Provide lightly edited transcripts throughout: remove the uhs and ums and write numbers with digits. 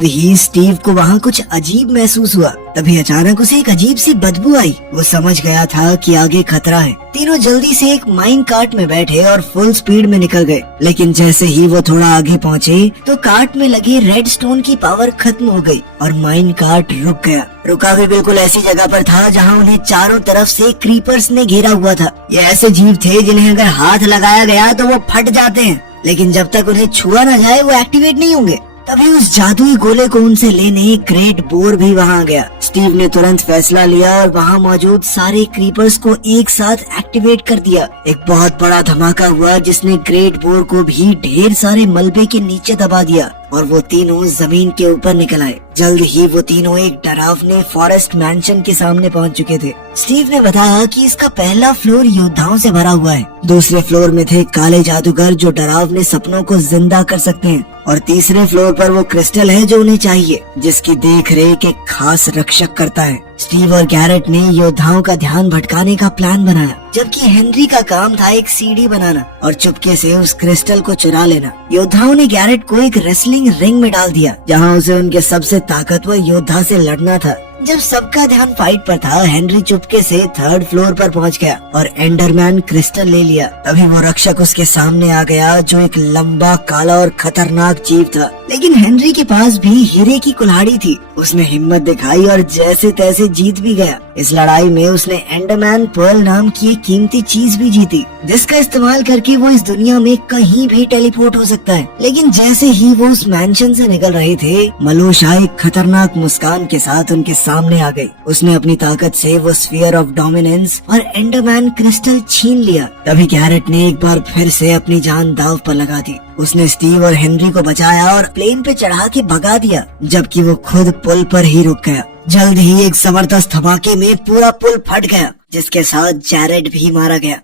ही Steve को वहाँ कुछ अजीब महसूस हुआ। तभी अचानक उसे एक अजीब सी बदबू आई। वो समझ गया था कि आगे खतरा है। तीनों जल्दी से एक माइन कार्ट में बैठे और फुल स्पीड में निकल गए। लेकिन जैसे ही वो थोड़ा आगे पहुँचे तो कार्ट में लगे रेड स्टोन की पावर खत्म हो गई और माइन कार्ट रुक गया। रुका भी बिल्कुल ऐसी जगह पर था जहाँ उन्हें चारों तरफ से क्रीपर्स ने घेरा हुआ था। ये ऐसे जीव थे जिन्हें अगर हाथ लगाया गया तो वो फट जाते हैं, लेकिन जब तक उन्हें छुआ न जाए वो एक्टिवेट नहीं होंगे। तभी उस जादुई गोले को उनसे लेने ग्रेट बोर भी वहाँ आ गया। स्टीव ने तुरंत फैसला लिया और वहाँ मौजूद सारे क्रीपर्स को एक साथ एक्टिवेट कर दिया। एक बहुत बड़ा धमाका हुआ जिसने ग्रेट बोर को भी ढेर सारे मलबे के नीचे दबा दिया और वो तीनों जमीन के ऊपर निकल आए। जल्द ही वो तीनों एक डरावने फॉरेस्ट मैंशन के सामने पहुंच चुके थे। स्टीव ने बताया कि इसका पहला फ्लोर योद्धाओं से भरा हुआ है। दूसरे फ्लोर में थे काले जादूगर जो डरावने सपनों को जिंदा कर सकते हैं और तीसरे फ्लोर पर वो क्रिस्टल है जो उन्हें चाहिए, जिसकी देख रेख एक खास रक्षक करता है। स्टीव और गैरेट ने योद्धाओं का ध्यान भटकाने का प्लान बनाया, जबकि हेनरी का काम था एक सीढ़ी बनाना और चुपके से उस क्रिस्टल को चुरा लेना। योद्धाओं ने गैरेट को एक रेसलिंग रिंग में डाल दिया जहां उसे उनके सबसे ताकतवर योद्धा से लड़ना था। जब सबका ध्यान फाइट पर था, हेनरी चुपके से थर्ड फ्लोर पर पहुंच गया और एंडरमैन क्रिस्टल ले लिया। तभी वो रक्षक उसके सामने आ गया जो एक लंबा, काला और खतरनाक जीव था। लेकिन हेनरी के पास भी हीरे की कुल्हाड़ी थी। उसने हिम्मत दिखाई और जैसे तैसे जीत भी गया। इस लड़ाई में उसने एंडरमैन पर्ल नाम की एक कीमती चीज भी जीती, जिसका इस्तेमाल करके वो इस दुनिया में कहीं भी टेलीपोर्ट हो सकता है। लेकिन जैसे ही वो उस मैंशन से निकल रहे थे, मलोशा एक खतरनाक मुस्कान के साथ उनके सामने आ गई। उसने अपनी ताकत से वो स्फीयर ऑफ डोमिनेंस और एंडरमैन क्रिस्टल छीन लिया। तभी गैरेट ने एक बार फिर से अपनी जान दांव पर लगा दी। उसने स्टीव और हेनरी को बचाया और प्लेन पे चढ़ा के भगा दिया, जबकि वो खुद पुल पर ही रुक गया। जल्द ही एक जबरदस्त धमाके में पूरा पुल फट गया, जिसके साथ जैरेड भी मारा गया।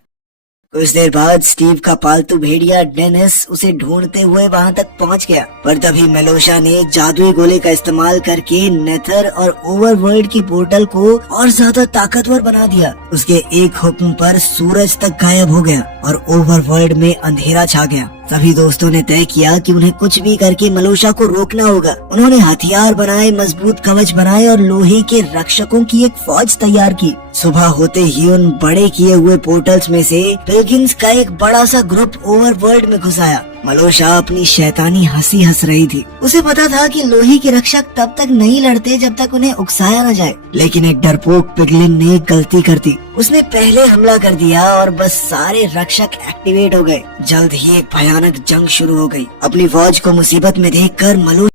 कुछ देर बाद स्टीव का पालतू भेड़िया डेनिस उसे ढूंढते हुए वहां तक पहुंच गया, पर तभी मेलोशा ने जादुई गोले का इस्तेमाल करके नेथर और ओवरवर्ल्ड की पोर्टल को और ज्यादा ताकतवर बना दिया। उसके एक हुक्म पर सूरज तक गायब हो गया और ओवरवर्ल्ड में अंधेरा छा गया। सभी दोस्तों ने तय किया कि उन्हें कुछ भी करके मलोशा को रोकना होगा। उन्होंने हथियार बनाए, मजबूत कवच बनाए और लोहे के रक्षकों की एक फौज तैयार की। सुबह होते ही उन बड़े किए हुए पोर्टल्स में से पिलग्रिम्स का एक बड़ा सा ग्रुप ओवरवर्ल्ड में घुस आया। मलोशा अपनी शैतानी हंसी हंस रही थी। उसे पता था कि लोहे के रक्षक तब तक नहीं लड़ते जब तक उन्हें उकसाया न जाए। लेकिन एक डरपोक पिगलिन ने गलती कर दी। उसने पहले हमला कर दिया और बस सारे रक्षक एक्टिवेट हो गए। जल्द ही एक भयानक जंग शुरू हो गई। अपनी फौज को मुसीबत में देखकर मलोशा